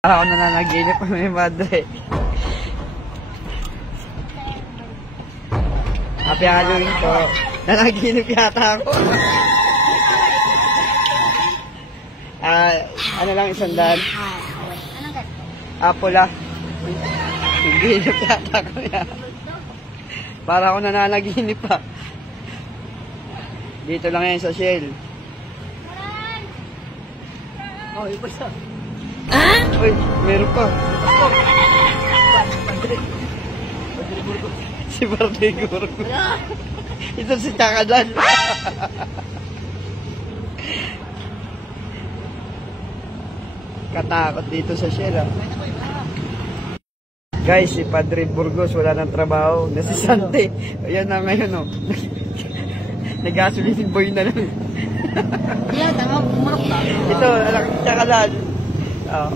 Ako na nanaginip ko may madre. Happy Halloween po. Nanaginip yata ako. Ano lang, 100. Pula. Naginip yata ako yan. Para ako nananaginip pa. Dito lang yan sa Shell. Oh, iba siya. Uy, meron pa. Si Barney Gurgo. Ito si Chakadan. Katakot dito sa Shell. Guys, si Padre Burgos wala ng trabaho. Nasisante. Ayan na ngayon, oh. Nag-gasoline boy na lang. Ito, anak, Chakadan. Oh.